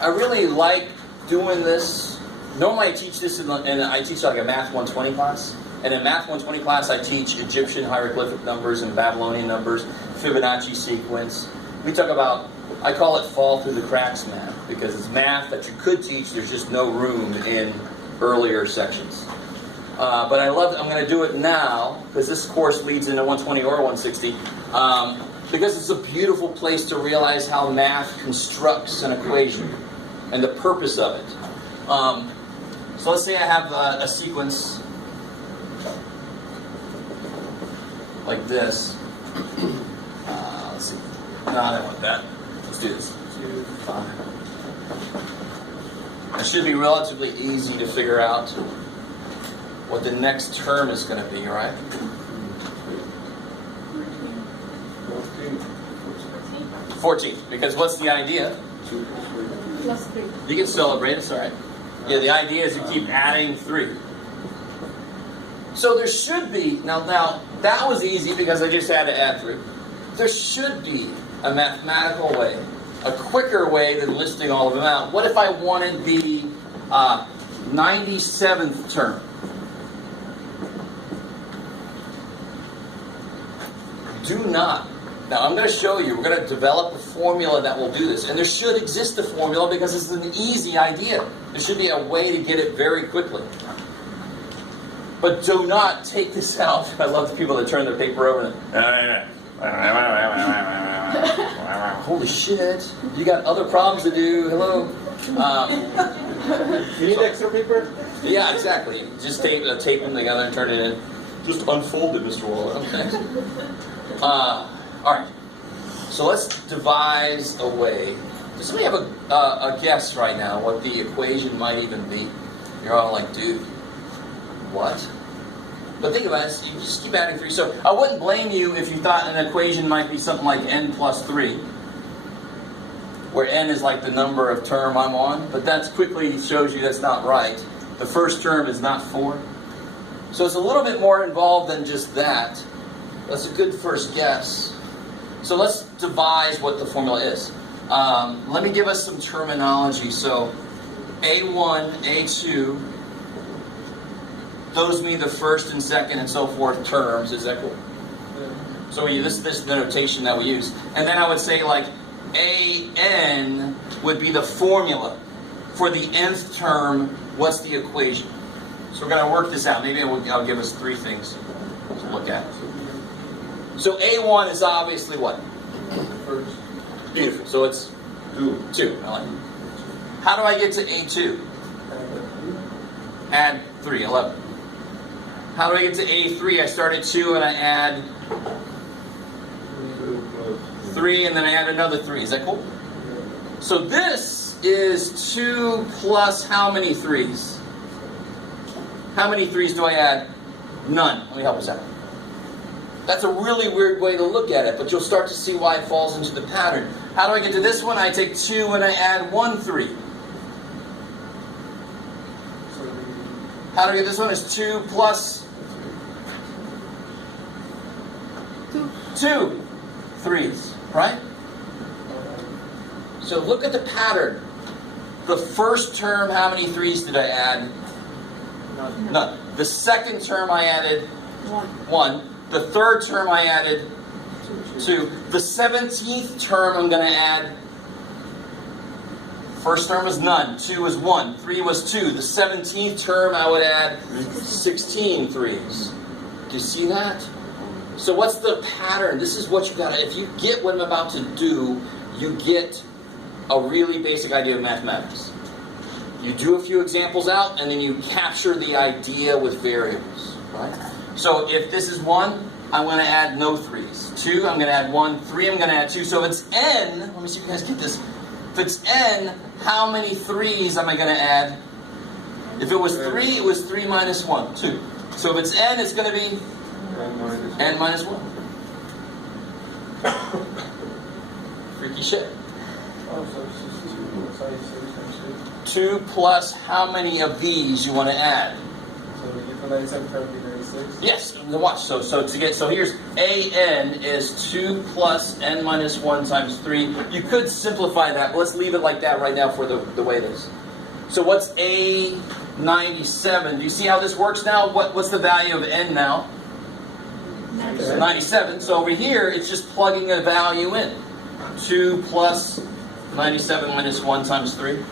I really like doing this. Normally I teach this and I teach like a Math 120 class. And in Math 120 class I teach Egyptian hieroglyphic numbers and Babylonian numbers, Fibonacci sequence. We talk about, I call it fall through the cracks math, because it's math that you could teach, there's just no room in earlier sections. But I'm going to do it now, because this course leads into 120 or 160, because it's a beautiful place to realize how math constructs an equation and the purpose of it. So let's say I have a sequence like this. Let's see. No, I don't want that. Let's do this. 2, 5. It should be relatively easy to figure out what the next term is going to be, right? 14. Because what's the idea? Plus 3. You can celebrate, it's alright. Yeah, the idea is to keep adding 3. So there should be, now that was easy because I just had to add 3. There should be a mathematical way, a quicker way than listing all of them out. What if I wanted the 97th term? Do not. Now I'm going to show you, we're going to develop a formula that will do this. And there should exist a formula because it's an easy idea. There should be a way to get it very quickly. But do not take this out. I love the people that turn their paper over and holy shit, you got other problems to do. Hello. You need extra paper? Yeah, exactly. Just tape them together and turn it in. Just unfold it, Mr. Waller. Okay. Alright. So let's devise a way. Does somebody have a guess right now what the equation might even be? You're all like, dude, what? But think about it, you just keep adding 3. So I wouldn't blame you if you thought an equation might be something like n plus 3, where n is like the number of term I'm on, but that quickly shows you that's not right. The first term is not 4. So it's a little bit more involved than just that. That's a good first guess. So let's devise what the formula is. Let me give us some terminology. So A1, A2, those mean the first and second and so forth terms. Is that cool? Yeah. So this is the notation that we use. And then I would say like AN would be the formula. For the nth term, what's the equation? So we're going to work this out. Maybe I'll give us 3 things to look at. So A1 is obviously what? First. Beautiful. So it's 2. I like it. How do I get to A2? Add 3, 11. How do I get to A3? I start at 2 and I add 3 and then I add another 3. Is that cool? So this is 2 plus how many 3's? How many 3's do I add? None. Let me help us out. That's a really weird way to look at it, but you'll start to see why it falls into the pattern. How do I get to this one? I take 2 and I add 1 3. How do I get this one? It's 2 plus 2 3's, right? So look at the pattern. The first term, how many 3's did I add? None. The second term I added 1. The third term I added 2. The 17th term I'm going to add. First term was none. 2 was 1. 3 was 2. The 17th term I would add 16 3's. Do you see that? So what's the pattern? This is what you got to, if you get what I'm about to do, you get a really basic idea of mathematics. You do a few examples out, and then you capture the idea with variables, right? So if this is 1, I'm going to add no 3's. 2, I'm going to add 1. 3, I'm going to add 2. So if it's n, let me see if you guys get this. If it's n, how many 3's am I going to add? If it was 3, it was 3 minus 1, 2. So if it's n, it's going to be n minus 1. Freaky shit. 2 plus how many of these you want to add? So we get the 97 times 96. Yes, watch. So here's an is 2 plus n minus 1 times 3. You could simplify that, but let's leave it like that right now for the way it is. So what's A97? Do you see how this works now? What's the value of n now? 97. So over here, it's just plugging a value in. 2 plus 97 minus 1 times 3.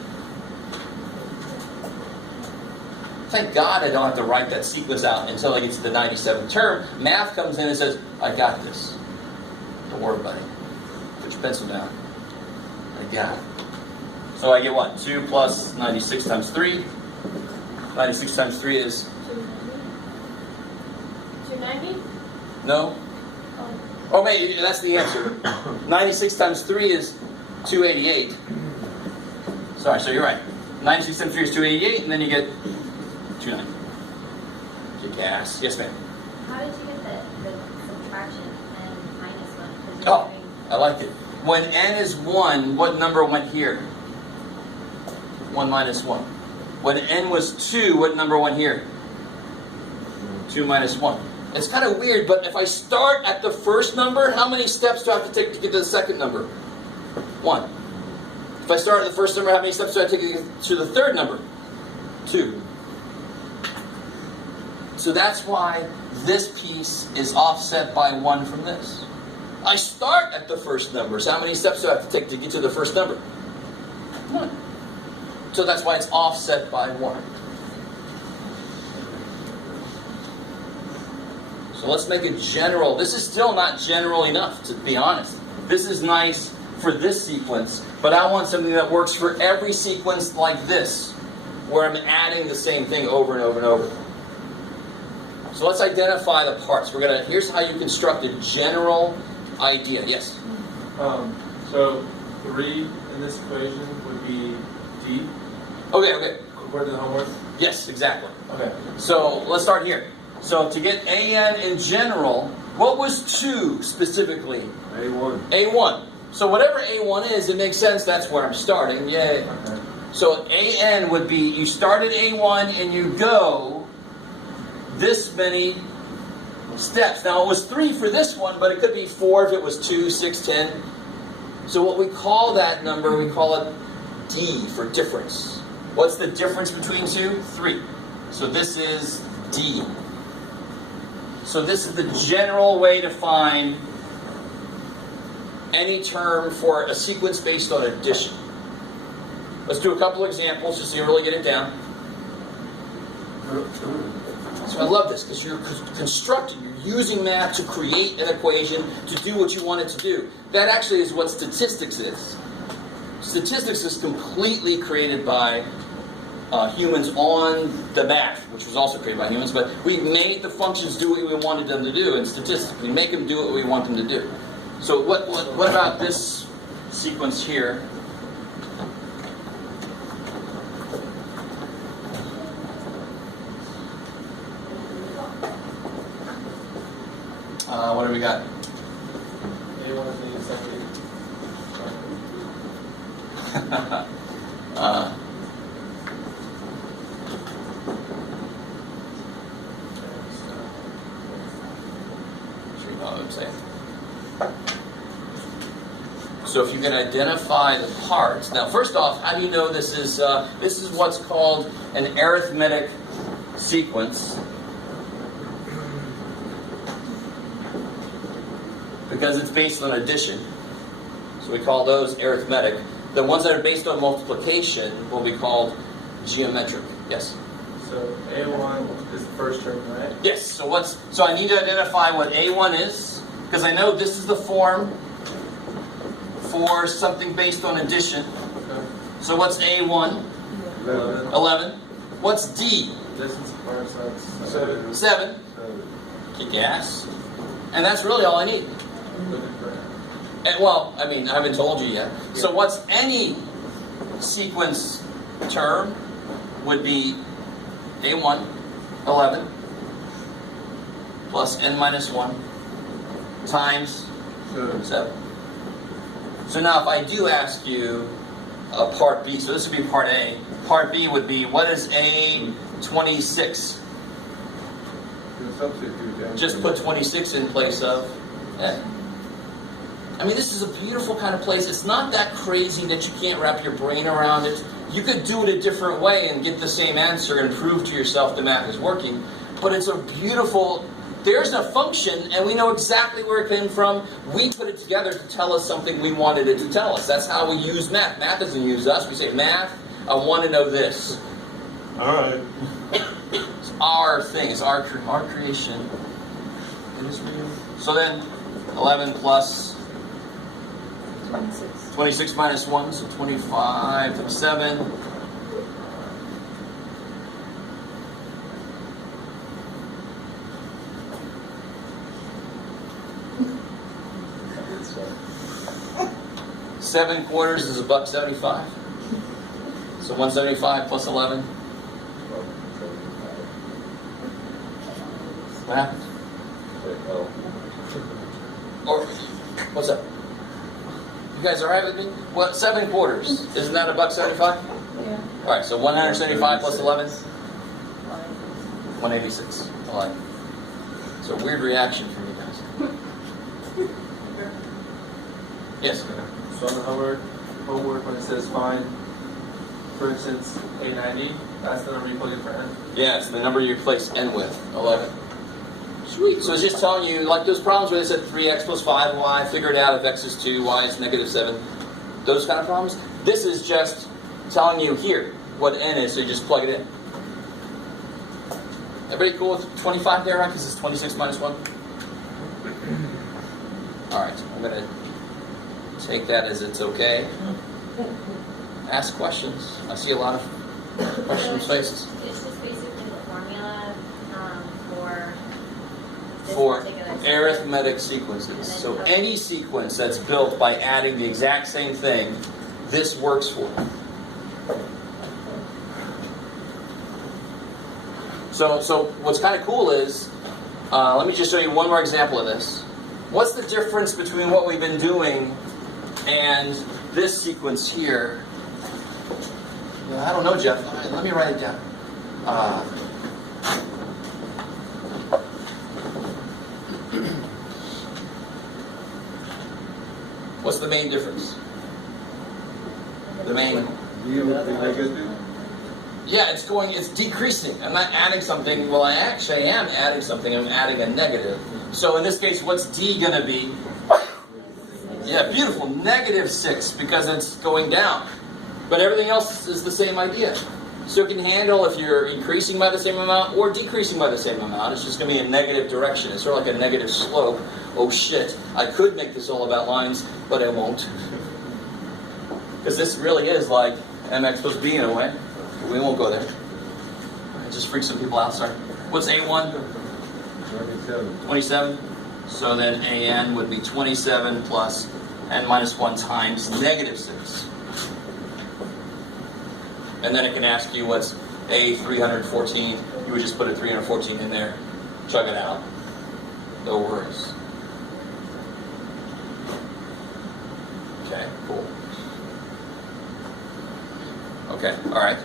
Thank God I don't have to write that sequence out until I get to the 97th term. Math comes in and says, I got this. Don't worry, buddy. Put your pencil down. I got it. So I get what? 2 plus 96 times 3. 96 times 3 is? 290? No? Oh, wait, that's the answer. 96 times 3 is 288. Sorry, so you're right. 96 times 3 is 288, and then you get 290. Kick ass. Yes, ma'am. How did you get the subtraction and minus 1? Oh, I like it. When n is 1, what number went here? 1 minus 1. When n was 2, what number went here? 2 minus 1. It's kind of weird, but if I start at the first number, how many steps do I have to take to get to the second number? 1. If I start at the first number, how many steps do I take to get to the third number? 2. So that's why this piece is offset by 1 from this. I start at the first number, so how many steps do I have to take to get to the first number? 1. So that's why it's offset by 1. So let's make it general. This is still not general enough, to be honest. This is nice for this sequence, but I want something that works for every sequence like this, where I'm adding the same thing over and over and over. So let's identify the parts. Here's how you construct a general idea. Yes? So 3 in this equation would be D. Okay. According to the homework? Yes, exactly. Okay. So let's start here. So to get an in general, what was 2 specifically? A1. A1. So whatever A1 is, it makes sense. That's where I'm starting. Yay. Okay. So AN would be, you start at A1 and you go this many steps. Now it was 3 for this one, but it could be 4 if it was 2, 6, 10. So what we call that number, we call it D for difference. What's the difference between 2? 3. So this is D. So this is the general way to find any term for a sequence based on addition. Let's do a couple examples just so you really get it down. So I love this because you're constructing, you're using math to create an equation to do what you want it to do. That actually is what statistics is. Statistics is completely created by humans on the math, which was also created by humans, but we made the functions do what we wanted them to do in statistics. We make them do what we want them to do. So what about this sequence here? What do we got? A1 is the second. Sure you know what I'm saying. So if you can identify the parts. Now, first off, how do you know this is what's called an arithmetic sequence? Because it's based on addition. So we call those arithmetic. The ones that are based on multiplication will be called geometric. Yes? So A1 is the first term, right? Yes. So I need to identify what A1 is, because I know this is the form for something based on addition. Okay. So what's A1? 11. 11. What's D? Distance apart, so that's 7. 7. Kick ass. And that's really all I need. Looking for Well, I mean, I haven't told you yet. So what's any sequence term would be A1, 11, plus n minus 1, times 7. So now if I do ask you part B, so this would be part A. Part B would be, what is A26? substitute. Just put 26 in place of A. I mean, this is a beautiful kind of place. It's not that crazy that you can't wrap your brain around it. You could do it a different way and get the same answer and prove to yourself the math is working. But it's a beautiful, there's a function and we know exactly where it came from. We put it together to tell us something we wanted it to tell us. That's how we use math. Math doesn't use us. We say, math, I want to know this. All right. It's our thing. It's our creation. It is real. So then, 11 plus 26. 26 minus 1, so 25 times 7. Seven quarters is $1.75. So 175 plus 11. What happened? Or what's up? You guys all right with me? What? 7 quarters? Isn't that $1.75? Yeah. All right. So 175 plus 11. 186. I like it. It's a weird reaction from you guys. Yes. So on the homework when it says find, for instance, A90, that's the number you plug in for N. Yeah, it's the number you replace n with. 11. Sweet. So it's just telling you, like those problems where they said 3x plus 5y, figure it out if x is 2, y is negative 7. Those kind of problems. This is just telling you here what n is, so you just plug it in. Everybody cool with 25 there, right? Because it's 26 minus 1. All right, I'm going to take that as it's okay. Ask questions. I see a lot of questions faces. It's just basically the formula for this For particular arithmetic sequences. So any sequence that's built by adding the exact same thing, this works for. So what's kind of cool is, let me just show you one more example of this. What's the difference between what we've been doing and this sequence here? I don't know, Jeff. Let me write it down. What's the main difference? The main... Yeah, it's decreasing. I'm not adding something. Well, I actually am adding something. I'm adding a negative. So in this case, what's D going to be? Yeah, beautiful. -6 because it's going down. But everything else is the same idea. So it can handle if you're increasing by the same amount or decreasing by the same amount. It's just going to be a negative direction. It's sort of like a negative slope. Oh shit, I could make this all about lines, but I won't. Because this really is like mx plus b in a way. We won't go there. It just freaks some people out, sorry. What's A1? 27. So then AN would be 27 plus n minus 1 times -6. And then it can ask you what's A314. You would just put a 314 in there. Chug it out. No worries. Okay, cool. Okay, all right.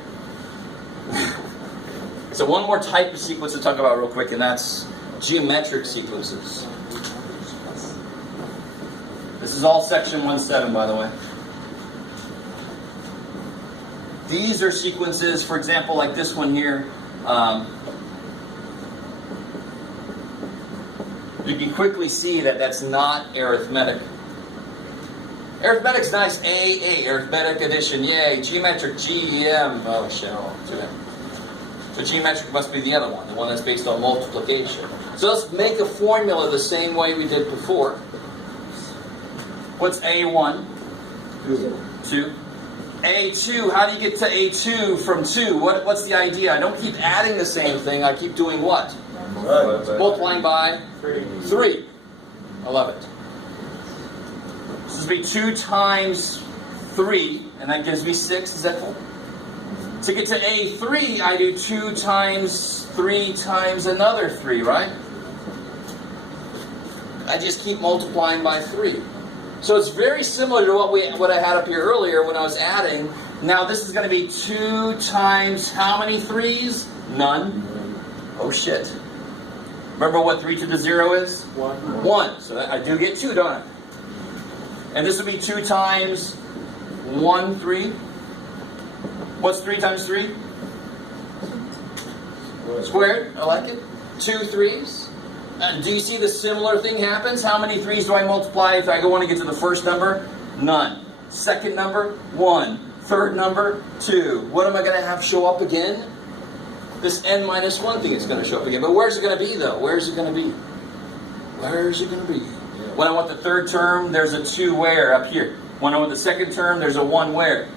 So one more type of sequence to talk about real quick, and that's geometric sequences. This is all section 1.7, by the way. These are sequences, for example, like this one here. You can quickly see that that's not arithmetic. Arithmetic's nice, A, arithmetic addition, yay. Geometric, GM, oh shit, too bad. So geometric must be the other one, the one that's based on multiplication. So let's make a formula the same way we did before. What's A1? 2. A2, how do you get to A2 from 2? What's the idea? I don't keep adding the same thing, I keep doing what? Multiplying by 3. I love it. This would be 2 times 3, and that gives me 6. Is that cool? To get to A3, I do 2 times 3 times another 3, right? I just keep multiplying by 3. So it's very similar to what I had up here earlier when I was adding. Now this is going to be 2 times how many 3s? None. Oh shit. Remember what 3 to the 0 is? 1. 1. So that, I do get 2, don't I? And this would be 2 times 1, 3. What's 3 times 3? Squared. I like it. 2 3s. And do you see the similar thing happens? How many 3s do I multiply if I want to get to the first number? None. Second number? 1. Third number? 2. What am I going to have show up again? This n minus 1 thing is going to show up again. But where's it going to be, though? Where's it going to be? Where's it going to be? When I want the third term, there's a 2 where? Up here. When I want the second term, there's a 1 where?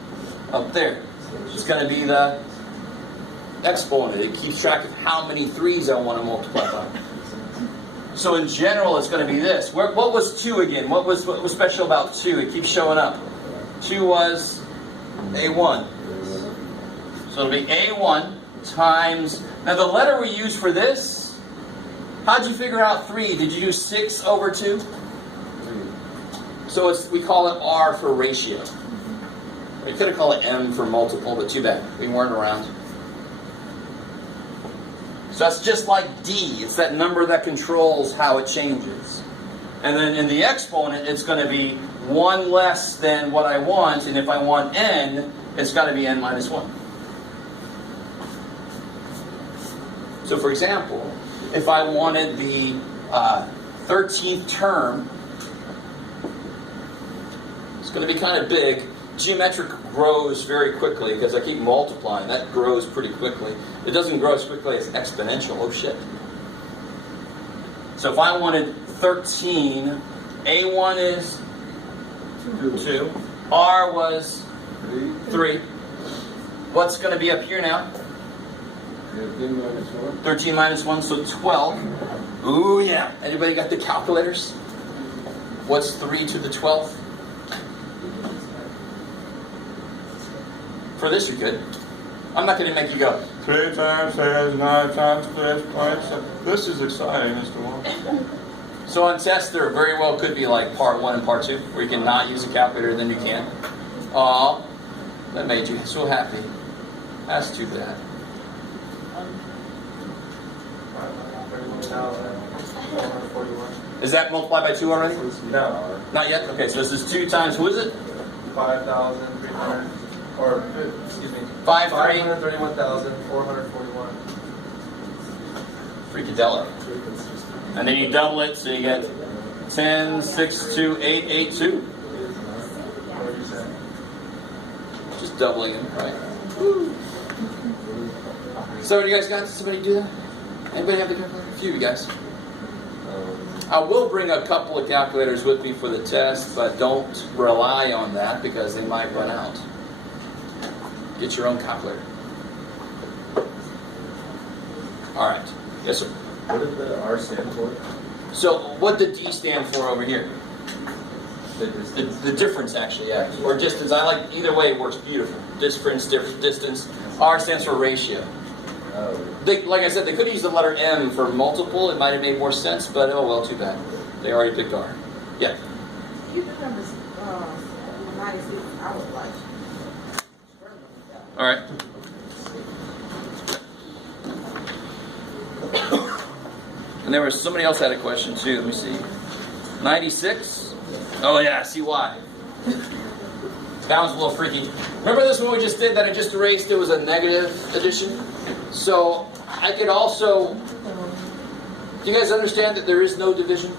Up there. It's going to be the exponent. It keeps track of how many 3s I want to multiply by. So in general, it's going to be this. What was 2 again? What was special about 2? It keeps showing up. 2 was A1. So it'll be A1 times... Now the letter we use for this, how'd you figure out 3? Did you do 6 over 2? So we call it R for ratio. We could have called it M for multiple, but too bad. We weren't around. So that's just like D. It's that number that controls how it changes. And then in the exponent, it's going to be 1 less than what I want. And if I want N, it's got to be N minus 1. So for example, if I wanted the 13th term, it's going to be kind of big. Geometric grows very quickly because I keep multiplying. That grows pretty quickly. It doesn't grow as quickly as exponential. Oh shit. So if I wanted 13, A1 is 2. R was 3. What's going to be up here now? 13 minus 1, so 12. Ooh yeah. Anybody got the calculators? What's 3 to the 12th? For this you could. I'm not going to make you go. 3 times 10, 9 times 5. This is exciting, Mr. Wong. So on tests, there very well could be like part 1 and part 2, where you can not use a calculator and then you can. Aw, that made you so happy. That's too bad. 31,441. Is that multiplied by 2 already? No. Not yet? Okay, so this is 2 times, who is it? 5,300, or, excuse me. 5,300. 531,441. Freakadello. And then you double it, so you get 10, 6, 2, 8, 8, 2. What did you say? Just doubling it, right? So you guys got somebody do that? Anybody have the calculator? A few of you guys. I will bring a couple of calculators with me for the test, but don't rely on that because they might run out. Get your own calculator. All right. Yes, sir. What did the R stand for? So what did D stand for over here? The distance. The difference, actually, yeah. Or distance. I like either way. It works beautiful. Distance. R stands for ratio. Oh. Like I said, they could use the letter M for multiple. It might have made more sense, but oh well, too bad. They already picked R. Yeah. You remember, minus, I would like. All right. And there was somebody else had a question too. Let me see. 96. Oh yeah, I see why. That one's a little freaky. Remember this one we just did that I just erased? It was a negative addition. So I could also. Do you guys understand that there is no division?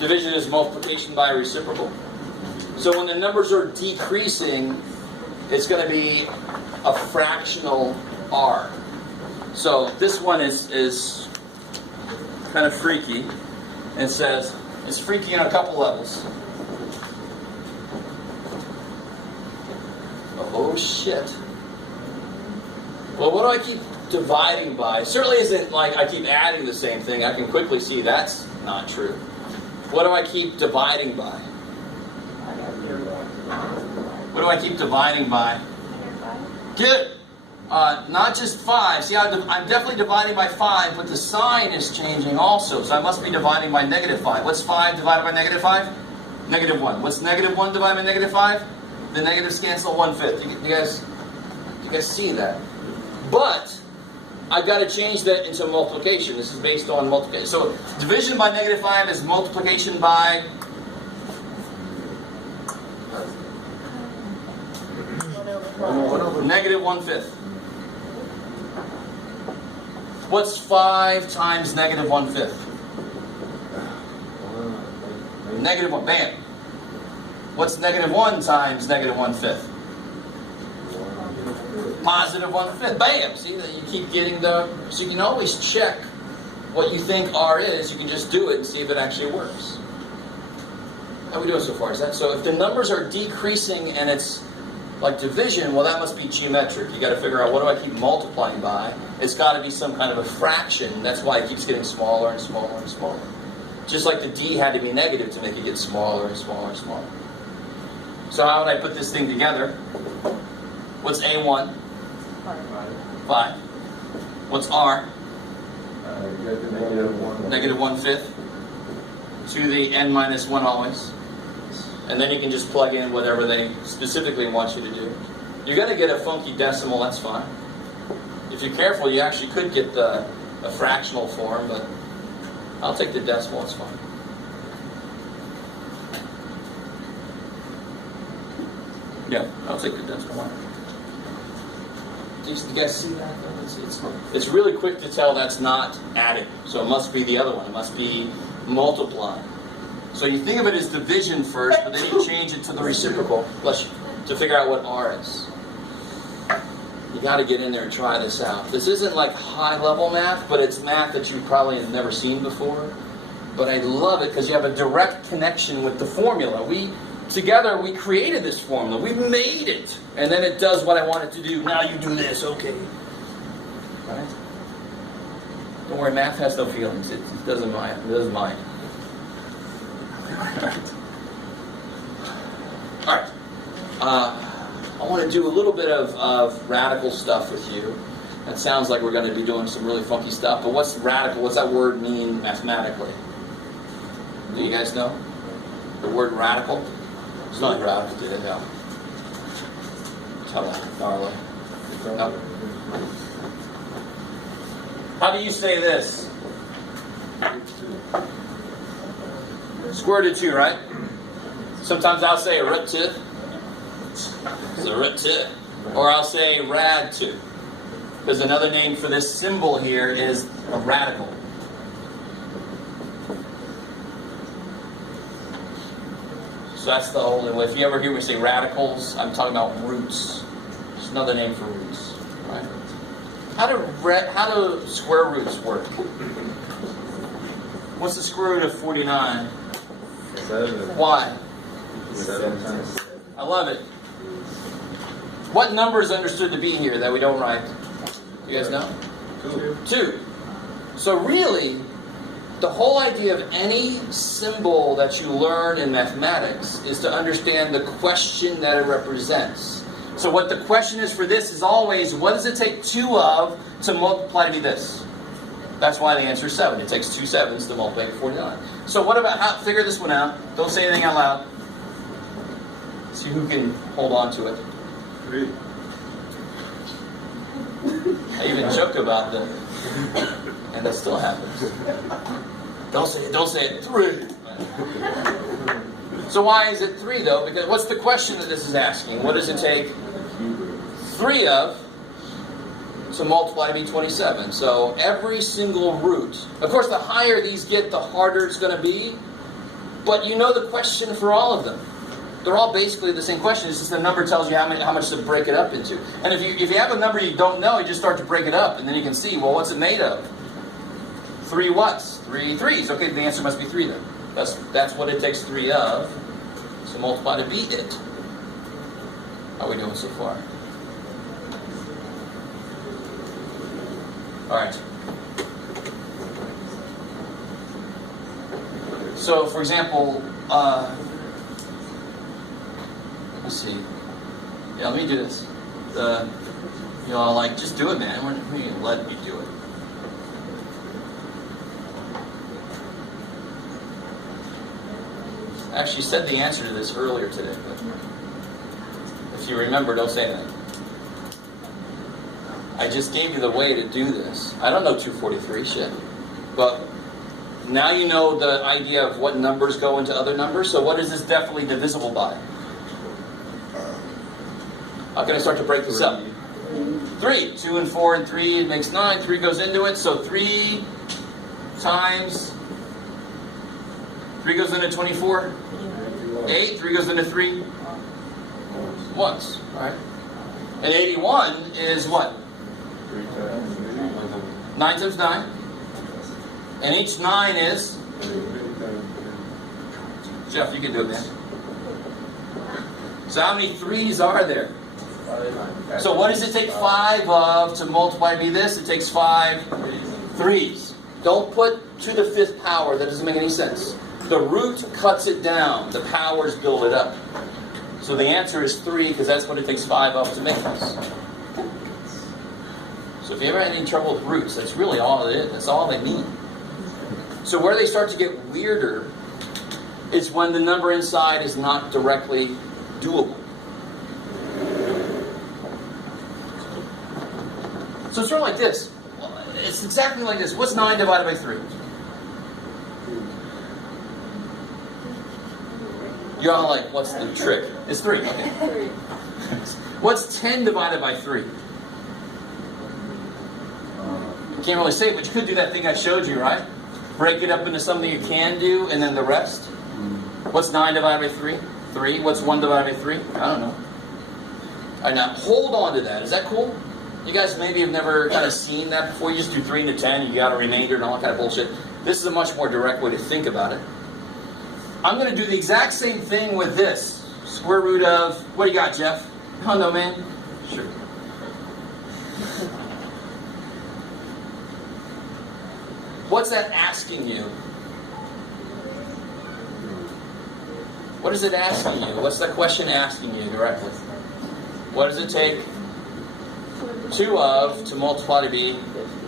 Division is multiplication by a reciprocal. So when the numbers are decreasing, it's going to be a fractional r. So this one is kind of freaky. It says it's freaky on a couple levels. Oh shit. Well, what do I keep dividing by? Certainly isn't like I keep adding the same thing. I can quickly see that's not true. What do I keep dividing by? What do I keep dividing by? Good. Not just 5. See, I'm definitely dividing by 5, but the sign is changing also. So I must be dividing by negative 5. What's 5 divided by negative 5? Negative 1. What's negative 1 divided by negative 5? The negatives cancel 1/5. You guys see that? But I've got to change that into multiplication. This is based on multiplication. So division by -5 is multiplication by -1/5. What's 5 times -1/5? -1. Bam. What's -1 times -1/5? +1/5. Bam. See that you keep getting the. So you can always check what you think R is. You can just do it and see if it actually works. How are we doing so far? Is that so? If the numbers are decreasing and it's like division, well, that must be geometric. You got to figure out, what do I keep multiplying by? It's got to be some kind of a fraction. That's why it keeps getting smaller and smaller and smaller. Just like the D had to be negative to make it get smaller and smaller and smaller. So how would I put this thing together? What's A1? 5. What's R? -1/5 to the n-1 always. And then you can just plug in whatever they specifically want you to do. You're going to get a funky decimal, that's fine. If you're careful, you actually could get a fractional form, but I'll take the decimal, it's fine. Yeah, I'll take the decimal one. Do you guys see that? It's really quick to tell that's not adding. So it must be the other one. It must be multiplying. So you think of it as division first, but then you change it to the reciprocal, bless you, to figure out what R is. You got to get in there and try this out. This isn't like high-level math, but it's math that you probably have never seen before. But I love it because you have a direct connection with the formula. Together, we created this formula. We made it. And then it does what I want it to do. Now you do this, okay. Right? Don't worry, math has no feelings. It doesn't mind. It doesn't mind. All right. I want to do a little bit of radical stuff with you. That sounds like we're going to be doing some really funky stuff. But what's radical? What's that word mean mathematically? Do you guys know? The word radical? It's not radical, did it? No. Tell me, Darla. No. How do you say this? Square root of 2, right? Sometimes I'll say root 2. It's a root 2. Or I'll say rad 2. Because another name for this symbol here is a radical. So that's the only way. If you ever hear me say radicals, I'm talking about roots. It's another name for roots. Right? How do square roots work? What's the square root of 49? 7. Why? 7 times. I love it. What number is understood to be here that we don't write? You guys know? 2. So really, the whole idea of any symbol that you learn in mathematics is to understand the question that it represents. So what the question is for this is always, what does it take 2 of to multiply to be this? That's why the answer is 7. It takes 2 7s to multiply to 49. So what about, figure this one out. Don't say anything out loud. See who can hold on to it. 3. I even joke about that. And that still happens. Don't say it. 3. So why is it 3 though? Because what's the question that this is asking? What does it take 3 of to multiply to be 27? So every single root. Of course, the higher these get, the harder it's going to be. But you know the question for all of them. They're all basically the same question. It's just the number tells you how much to break it up into. And if you have a number you don't know, you just start to break it up, and then you can see, well, what's it made of? 3 whats? 3 3s. Okay, the answer must be 3 then. That's what it takes 3 of. So multiply to be it. How are we doing so far? All right. So, for example, let's see. Yeah, let me do this. Just do it, man. We're going to let me do it. I actually said the answer to this earlier today, but if you remember, don't say that. I just gave you the way to do this. I don't know 243, shit. But now you know the idea of what numbers go into other numbers. So what is this definitely divisible by? How can I start to break this up? 3. 2 and 4 and 3, it makes 9. 3 goes into it. So 3 times 3 goes into 24. 8. 3 goes into 3. Once. Alright. And 81 is what? 9 times 9. And each 9 is? Jeff, you can do it, man. So how many 3s are there? So what does it take 5 of to multiply to be this? It takes 5 3s. Don't put to the 5th power. That doesn't make any sense. The root cuts it down. The powers build it up. So the answer is 3 because that's what it takes 5 of to make this. So if you ever had any trouble with roots, that's really all it is. That's all they mean. So where they start to get weirder is when the number inside is not directly doable. So it's sort of like this. It's exactly like this. What's 9 divided by 3? You're all like, what's the trick? It's 3. Okay. What's 10 divided by 3? You can't really say it, but you could do that thing I showed you, right? Break it up into something you can do, and then the rest. What's 9 divided by 3? 3. What's 1 divided by 3? I don't know. All right, now hold on to that. Is that cool? You guys maybe have never kind of seen that before. You just do 3 into 10, you got a remainder and all that kind of bullshit. This is a much more direct way to think about it. I'm going to do the exact same thing with this. Square root of, what do you got, Jeff? Oh, no, man. Sure. What's that asking you? What is it asking you? What's the question asking you directly? What does it take 2 of to multiply to be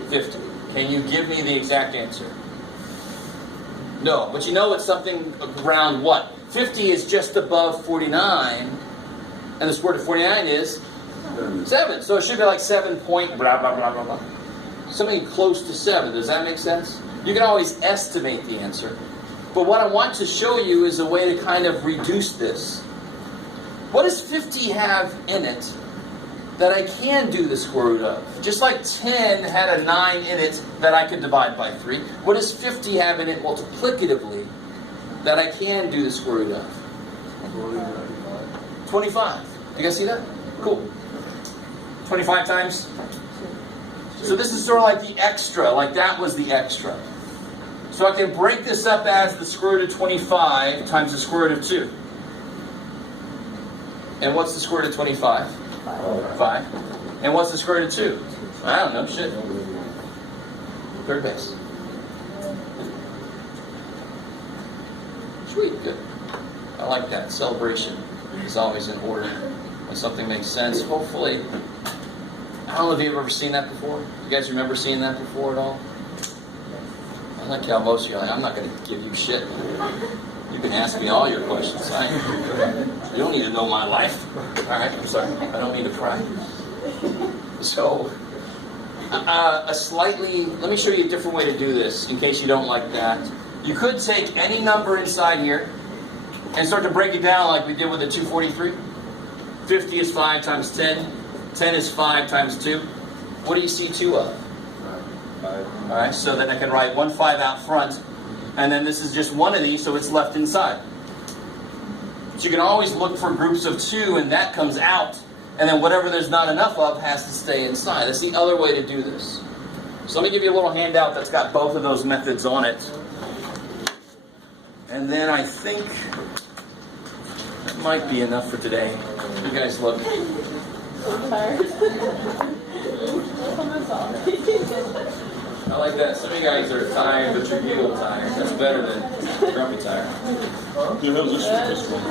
50? Can you give me the exact answer? No, but you know it's something around what? 50 is just above 49, and the square root of 49 is 7. So it should be like 7 point blah, blah, blah, blah, blah. Something close to 7. Does that make sense? You can always estimate the answer. But what I want to show you is a way to kind of reduce this. What does 50 have in it that I can do the square root of? Just like 10 had a 9 in it that I could divide by 3. What does 50 have in it multiplicatively that I can do the square root of? 25. You guys see that? Cool. 25 times? So this is sort of like the extra, like that was the extra. So I can break this up as the square root of 25 times the square root of 2. And what's the square root of 25? 5. And what's the square root of 2? I don't know, shit. Third base. Sweet, good. I like that. Celebration is always in order when something makes sense. Hopefully, I don't know if you've ever seen that before. You guys remember seeing that before at all? I like how most of you are like, I'm not going to give you shit. You can ask me all your questions. You don't need to know my life. Alright, I'm sorry. I don't mean to pry. So, let me show you a different way to do this, in case you don't like that. You could take any number inside here and start to break it down like we did with the 243. 50 is 5 times 10. 10 is 5 times 2. What do you see 2 of? 5. Alright, so then I can write 1 5 out front. And then this is just one of these, so it's left inside. So you can always look for groups of 2, and that comes out. And then whatever there's not enough of has to stay inside. That's the other way to do this. So let me give you a little handout that's got both of those methods on it. And then I think that might be enough for today. You guys look. I'm tired. I like that. Some of you guys are tired, but you're evil tired. That's better than grumpy tired. Yeah, that was this one.